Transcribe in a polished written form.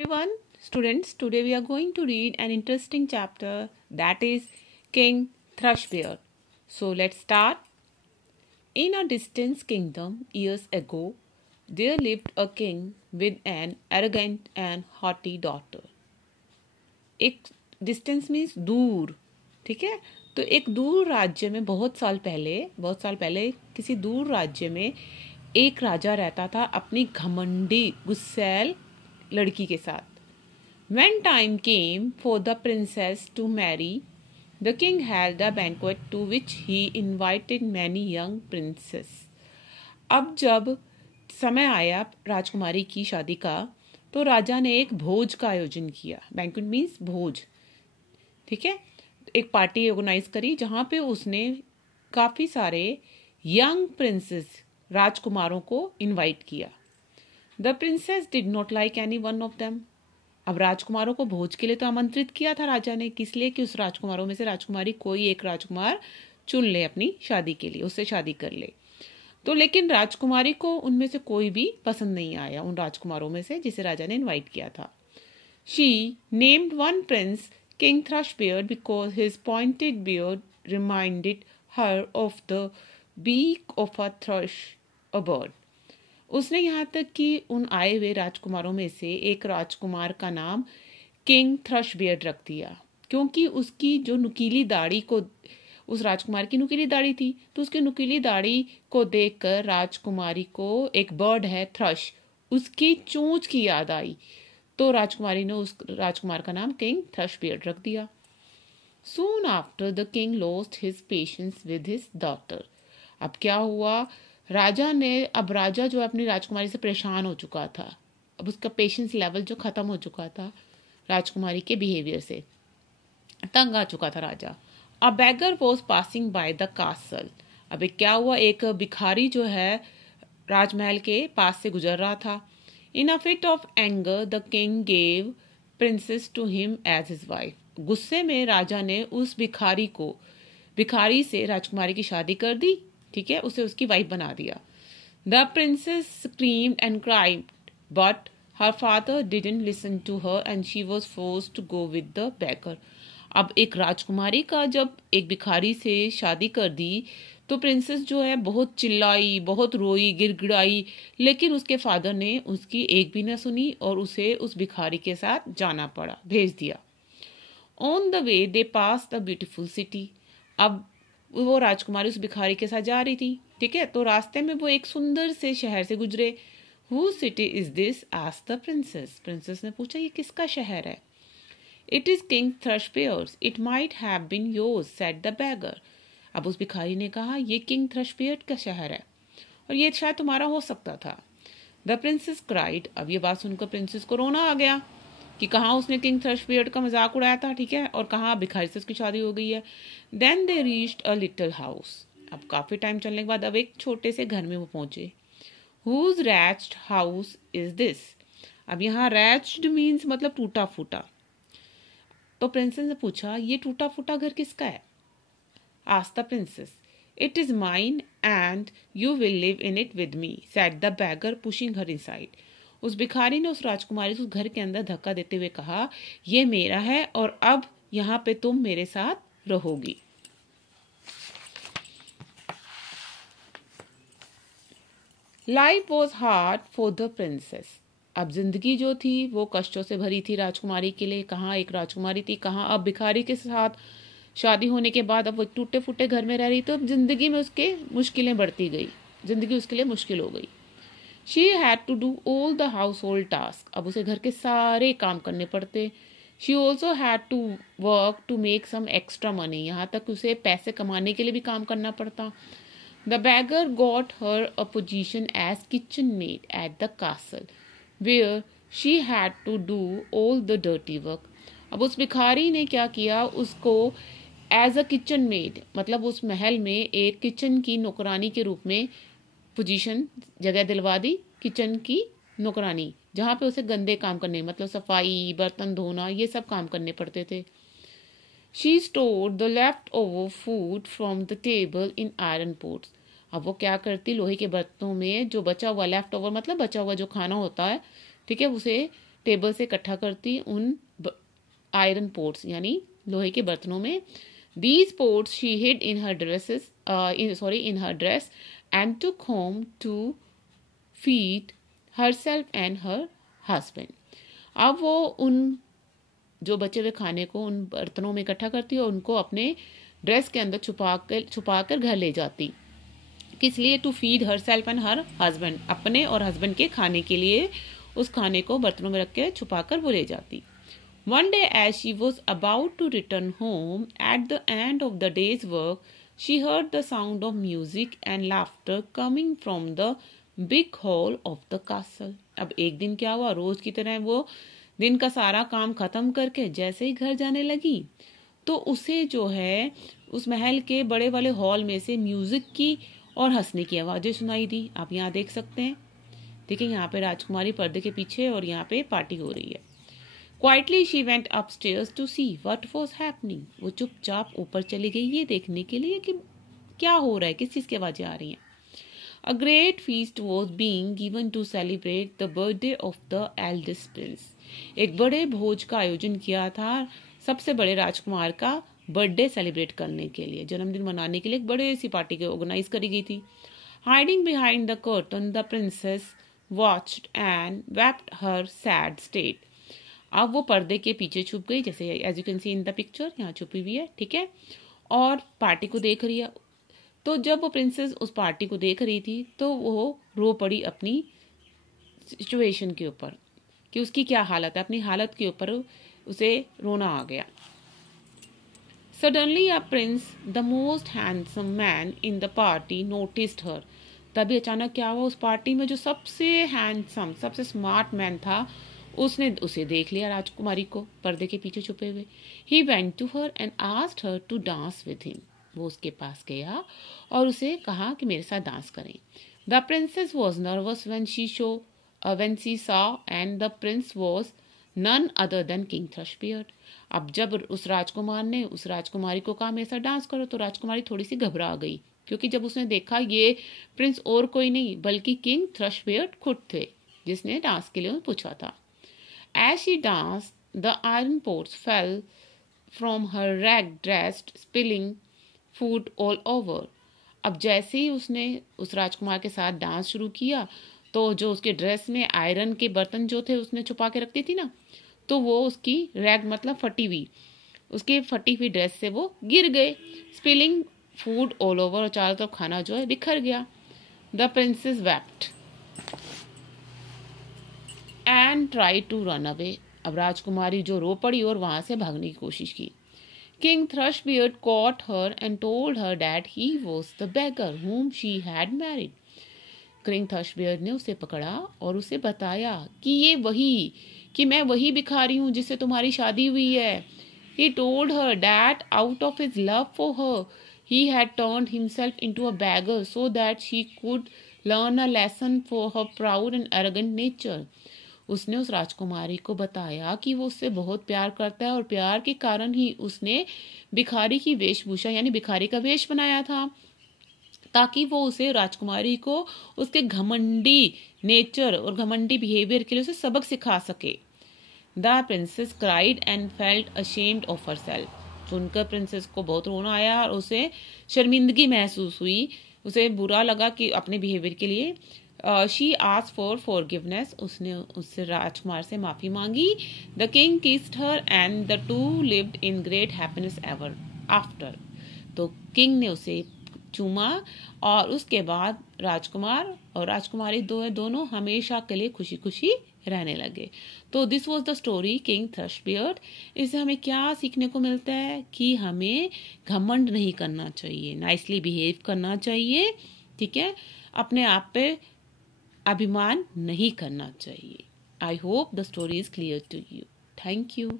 Everyone, students, today we are going to read an interesting chapter that is King Thrushbeard. So let's start. In a distant kingdom years ago, there lived a king with an arrogant and haughty daughter. एक distance means दूर, ठीक है। तो एक दूर राज्य में बहुत साल पहले किसी दूर राज्य में एक राजा रहता था अपनी घमंडी गुस्सैल लड़की के साथ। When time came for the princess to marry, the king held a banquet to which he invited many young princes. अब जब समय आया राजकुमारी की शादी का, तो राजा ने एक भोज का आयोजन किया। बैंक्वेट मीन्स भोज, ठीक है। एक पार्टी ऑर्गेनाइज करी जहां पे उसने काफी सारे यंग प्रिंसेस राजकुमारों को इनवाइट किया। The princess did not like any one of them. अब राजकुमारों को भोज के लिए तो आमंत्रित किया था राजा ने, किस लिए कि उस राजकुमारों में से राजकुमारी कोई एक राजकुमार चुन ले अपनी शादी के लिए, उससे शादी कर ले। तो लेकिन राजकुमारी को उनमें से कोई भी पसंद नहीं आया, उन राजकुमारों में से जिसे राजा ने इनवाइट किया था। She named one prince King Thrushbeard because his pointed beard reminded her of the beak of a thrush, a bird. उसने यहाँ तक कि उन आए हुए राजकुमारों में से एक राजकुमार का नाम किंग थ्रशबीयर्ड रख दिया, क्योंकि उसकी जो नुकीली दाढ़ी को, उस राजकुमार की नुकीली दाढ़ी थी, तो उसकी नुकीली दाढ़ी को देखकर राजकुमारी को एक बर्ड है थ्रश, उसकी चोंच की याद आई। तो राजकुमारी ने उस राजकुमार का नाम किंग थ्रशबीयर्ड रख दिया। Soon after the king lost his patience with his daughter. अब क्या हुआ, राजा जो अपनी राजकुमारी से परेशान हो चुका था, अब उसका पेशेंस लेवल जो खत्म हो चुका था, राजकुमारी के बिहेवियर से तंग आ चुका था राजा। A beggar was passing by the castle. अब क्या हुआ, एक भिखारी जो है राजमहल के पास से गुजर रहा था। In a fit of anger the king gave princess to him as his wife. गुस्से में राजा ने उस भिखारी से राजकुमारी की शादी कर दी, ठीक है, उसे उसकी वाइफ बना दिया। The princess screamed and cried but her father didn't listen to her and she was forced to go with the beggar. अब एक राजकुमारी का जब एक भिखारी से शादी कर दी, तो प्रिंसेस जो है बहुत चिल्लाई, बहुत रोई, गिड़गिड़ाई, लेकिन उसके फादर ने उसकी एक भी न सुनी और उसे उस भिखारी के साथ जाना पड़ा, भेज दिया। On the way they pass the beautiful city. अब वो राजकुमारी उस भिखारी के साथ जा रही थी, ठीक है, तो रास्ते में वो एक सुंदर से शहर से गुजरे। Whose city is this? asked the princess. Princess ने पूछा, ये किसका शहर है? It is King Thrushbeard's. It might have been yours, said the beggar. अब उस भिखारी ने कहा, ये किंग थ्रशबीयर्ड का शहर है और ये शायद तुम्हारा हो सकता था। The princess cried. अब ये बात सुनकर प्रिंसेस को रोना आ गया कि कहाँ उसने किंग थ्रशबीयर्ड का मजाक उड़ाया था, ठीक है, और कहाँ भिखारी से उसकी शादी हो गई है। Then they reached a little house. अब काफी टाइम चलने के बाद अब एक छोटे से घर में वो पहुंचे। Whose thatched house is this? अब यहाँ thatched मीन्स मतलब टूटा फूटा। तो प्रिंसेस ने पूछा, ये टूटा फूटा घर किसका है? Asked the princess. It is mine and you will live in it with me, said the beggar pushing her inside. उस भिखारी ने उस राजकुमारी से उस घर के अंदर धक्का देते हुए कहा, ये मेरा है और अब यहाँ पे तुम मेरे साथ रहोगी। Life was hard for the princess. अब जिंदगी जो थी वो कष्टों से भरी थी राजकुमारी के लिए। कहाँ एक राजकुमारी थी, कहाँ अब भिखारी के साथ शादी होने के बाद अब वो टूटे फूटे घर में रह रही, तो अब जिंदगी में उसके मुश्किलें बढ़ती गई, जिंदगी उसके लिए मुश्किल हो गई। She had to do all the household task. अब उसे घर के सारे काम करने पड़ते। She also had to work to make some extra money. यहाँ तक उसे पैसे कमाने के लिए भी काम करना पड़ता। The beggar got her a position as kitchen maid at the castle where she had to do all the dirty work. अब उस भिखारी ने क्या किया, उसको एज अ किचन मेड मतलब उस महल में एक किचन की नौकरानी के रूप में पोजीशन, जगह दिलवा दी, किचन की नौकरानी, जहाँ पे उसे गंदे काम करने मतलब सफाई, बर्तन धोना, ये सब काम करने पड़ते थे। She stored the leftover food from the table in iron pots. अब वो क्या करती, लोहे के बर्तनों में जो बचा हुआ लेफ्ट ओवर मतलब बचा हुआ जो खाना होता है, ठीक है, उसे टेबल से इकट्ठा करती उन आयरन पोट्स यानी लोहे के बर्तनों में. These pots she hid in her in her dress and took home to feed herself and her husband. अब वो उन जो बचे हुए खाने को उन बर्तनों में इकट्ठा करती और उनको अपने ड्रेस के अंदर छुपा कर घर ले जाती. किस लिए? To feed herself and her husband, अपने और हस्बैंड के खाने के लिए उस खाने को बर्तनों में रख के छुपा कर वो ले जाती. One day as she was about to return home at the end of the day's work, she heard the sound of music and laughter coming from the big hall of the castle. अब एक दिन क्या हुआ, रोज की तरह वो दिन का सारा काम खत्म करके जैसे ही घर जाने लगी तो उसे जो है उस महल के बड़े वाले हॉल में से म्यूजिक की और हंसने की आवाजें सुनाई दी. आप यहाँ देख सकते हैं. देखिए यहाँ पे राजकुमारी पर्दे के पीछे और यहाँ पे पार्टी हो रही है. Quietly she went upstairs to see what was happening. वो चुपचाप ऊपर चली गई ये देखने के लिए कि क्या हो रहा है, किस चीज की आवाजें आ रही हैं. A great feast was being given to celebrate the birthday of the eldest prince. एक बड़े भोज का आयोजन किया था सबसे बड़े राजकुमार का बर्थडे सेलिब्रेट करने के लिए, जन्मदिन मनाने के लिए एक बड़े सी पार्टी के ऑर्गेनाइज करी गई थी. Hiding behind the curtain, the princess watched and wept her sad state. अब वो पर्दे के पीछे छुप गई, जैसे as you can see in the picture, यहाँ छुपी हुई है, ठीक है, और पार्टी को देख रही है. तो जब वो प्रिंसेस उस पार्टी को देख रही थी तो वो रो पड़ी अपनी सिचुएशन के ऊपर कि उसकी क्या हालत है. अपनी हालत के ऊपर उसे रोना आ गया. Suddenly a prince, the most handsome man in the party, noticed her. तभी अचानक क्या हुआ, उस पार्टी में जो सबसे हैंडसम सबसे स्मार्ट मैन था उसने उसे देख लिया, राजकुमारी को पर्दे के पीछे छुपे हुए. He went to her and asked her to dance with him. वो उसके पास गया और उसे कहा कि मेरे साथ डांस करें. The princess was nervous when she saw and the prince was none other than King Thrushbeard. अब जब उस राजकुमार ने उस राजकुमारी को कहा मेरे साथ डांस करो तो राजकुमारी थोड़ी सी घबरा गई, क्योंकि जब उसने देखा ये प्रिंस और कोई नहीं बल्कि किंग थ्रशबियर्ड खुद थे जिसने डांस के लिए पूछा था. As she danced, the iron pots fell from her ragged dress, spilling food all over. अब जैसे ही उसने उस राजकुमार के साथ डांस शुरू किया तो जो उसके ड्रेस में आयरन के बर्तन जो थे उसने छुपा के रखती थी ना, तो वो उसकी रैग मतलब फटी हुई, उसकी फटी हुई ड्रेस से वो गिर गए. स्पिलिंग फूड ऑल ओवर, और चारों तरफ खाना जो है बिखर गया. The princess wept and try to run away. अब राजकुमारी जो रो पड़ी और वहां से भागने की कोशिश की. King Thrushbeard caught her and told her that he was the beggar whom she had married. King Thrushbeard ने उसे पकड़ा और उसे बताया कि मैं वही भिखारी हूँ जिससे तुम्हारी शादी हुई है. He told her that out of his love for her, he had turned himself into a beggar so that she could learn a lesson for her proud and arrogant nature. उसने उस राजकुमारी को बताया कि वो उससे बहुत प्यार करता है और प्यार के कारण ही उसने भिखारी की वेशभूषा यानी भिखारी का वेश बनाया था, ताकि वो उसे राजकुमारी को उसके घमंडी नेचर और घमंडी बिहेवियर के लिए उसे सबक सिखा सके. The princess cried and felt ashamed of herself. सुनकर प्रिंसेस को बहुत रोना आया और उसे शर्मिंदगी महसूस हुई, उसे बुरा लगा कि अपने बिहेवियर के लिए. She asked for forgiveness. उसने उससे राजकुमार से माफी मांगी. The king kissed her and the two lived in great happiness ever after. तो किंग ने उसे चूमा और उसके बाद राजकुमार और राजकुमारी दोनों हमेशा के लिए खुशी खुशी रहने लगे. तो this was the story King Thrushbeard. इससे हमें क्या सीखने को मिलता है कि हमें घमंड नहीं करना चाहिए, नाइसली बिहेव करना चाहिए, ठीक है, अपने आप पे अभिमान नहीं करना चाहिए. I hope the story is clear to you. Thank you.